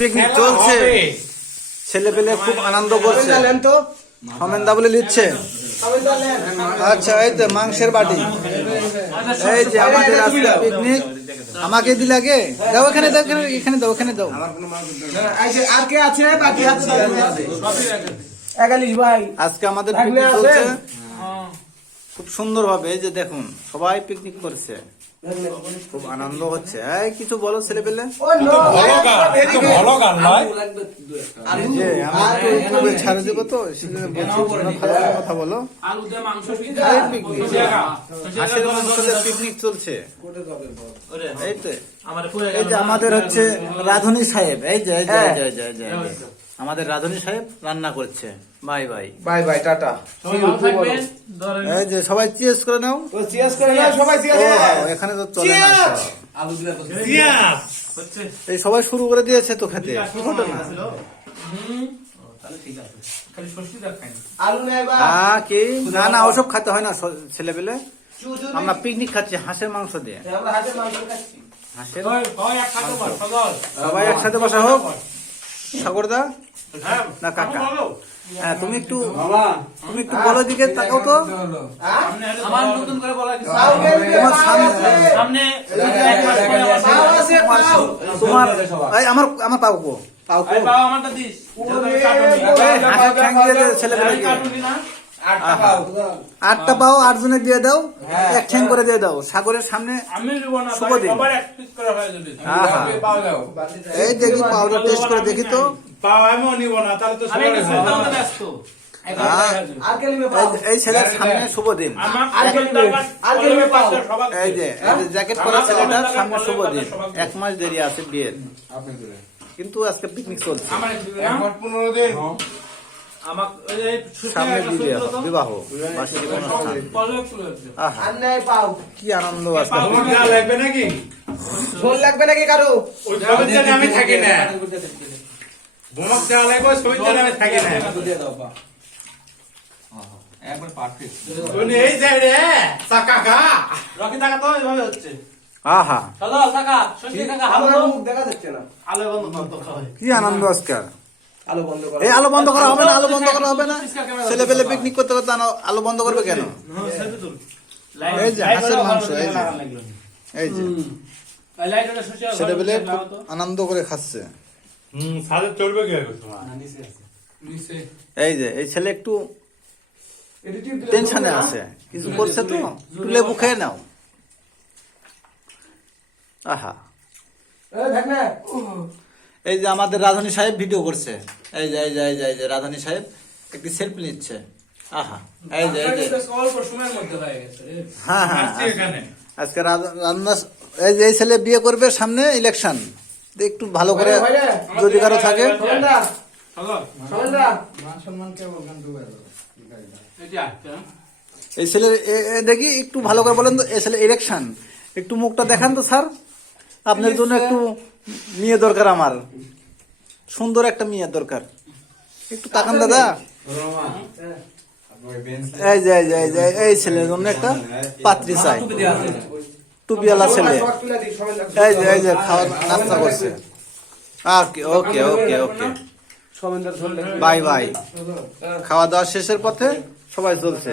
Picnic চলছে, ছেলে পেলে খুব আনন্দ করছে। সমেন্দা বলে নিচ্ছে। আচ্ছা, এই তো মাংসের বাটি, এই যে আমাদের আজকে পিকনিক। আমাকে দিলে আগে দাও, এখানে দাও, এখানে দাও, এখানে দাও। আর কে আছে বাকি হাতে ভাই? আজকে আমাদের পিকনিক চলছে খুব সুন্দর ভাবে। এই যে দেখুন, সবাই পিকনিক করছে, খুব আনন্দ হচ্ছে। এই কিছু বলো ছেলে পেলে। ছাড়ে দেবো তো, কথা বলো। পিকনিক চলছে, এই তো। এই যে আমাদের হচ্ছে রাধুনী সাহেব, এই যে আমাদের রাধুনী সাহেব রান্না করছে। Bye bye bye bye, tata. এই যে সবাই চিয়ার্স করে নাও, চিয়ার্স করে নাও সবাই, চিয়ার্স। এখানে তো চলে না। এই সবাই শুরু করে দিয়েছে তো খেতে, কি ঘটনা? কি না না, ওসব খেতে হয় না ছেলে পেলে। আমরা পিকনিক খাচ্ছি হাঁসের মাংস দিয়ে। হাঁসের সবাই একসাথে বসা হোক। সাগরদা না কাকা, হ্যাঁ তুমি একটু বলো দিকে তাকাও তো। তোমার আমার পাবো আটটা পাও, 8 জনে দিয়ে দাও, এক ঠ্যাং করে দিয়ে দাও। সাগরের সামনে শুভ দিন। এই দেখি পাউডার টেস্ট করে দেখি তো। এই ছেলের সামনে শুভ দিন। এই যে জ্যাকেট পরা ছেলেটার সামনে শুভ দিন। 1 মাস দেরি আছে বিয়ের, কিন্তু আজকে পিকনিক চলছে। সামনে বিবাহ, কি আনন্দ আজকে। লাগবে নাকি? ঝোল লাগবে নাকি কারো? আমি থাকি না, কি আনন্দ আজকে। এই আলো বন্ধ করা হবে না, আলো বন্ধ করা হবে না। ছেলে পেলে পিকনিক করতে করতে আলো বন্ধ করবে কেন? এই যে হাঁসের মাংস, এই যে ছেলে পেলে আনন্দ করে খাচ্ছে। এই যে এই ছেলে একটু টেনশনে আছে, কিছু করছে তো, একটু লেবু খেয়ে নাও। আহা, এই যে আমাদের রাধুনী সাহেব ভিডিও করছে। এই যে এই যে এই যে এই যে রাধুনী সাহেব একটি সেলফি নিচ্ছে। আহা, এই যে এই যে হ্যাঁ হ্যাঁ, আজকে রান্না। এই যে এই ছেলে বিয়ে করবে, সামনে ইলেকশন, একটু ভালো করে যদি কারো থাকে। এই ছেলে দেখি একটু ভালো করে বলেন তো, এই ছেলে ইলেকশন, একটু মুখটা দেখান তো স্যার। আপনার জন্য একটু মেয়ে দরকার, আমার সুন্দর একটা মেয়ে দরকার, একটু তাকান দাদা। এই যে এই ছেলের জন্য একটা পাত্রী চাই, টুপিওয়ালা ছেলে। এই যে খাওয়া নাস্তা করছে। ওকে ওকে ওকে ওকে, বাই বাই। খাওয়া দাওয়া শেষের পথে সবাই চলছে।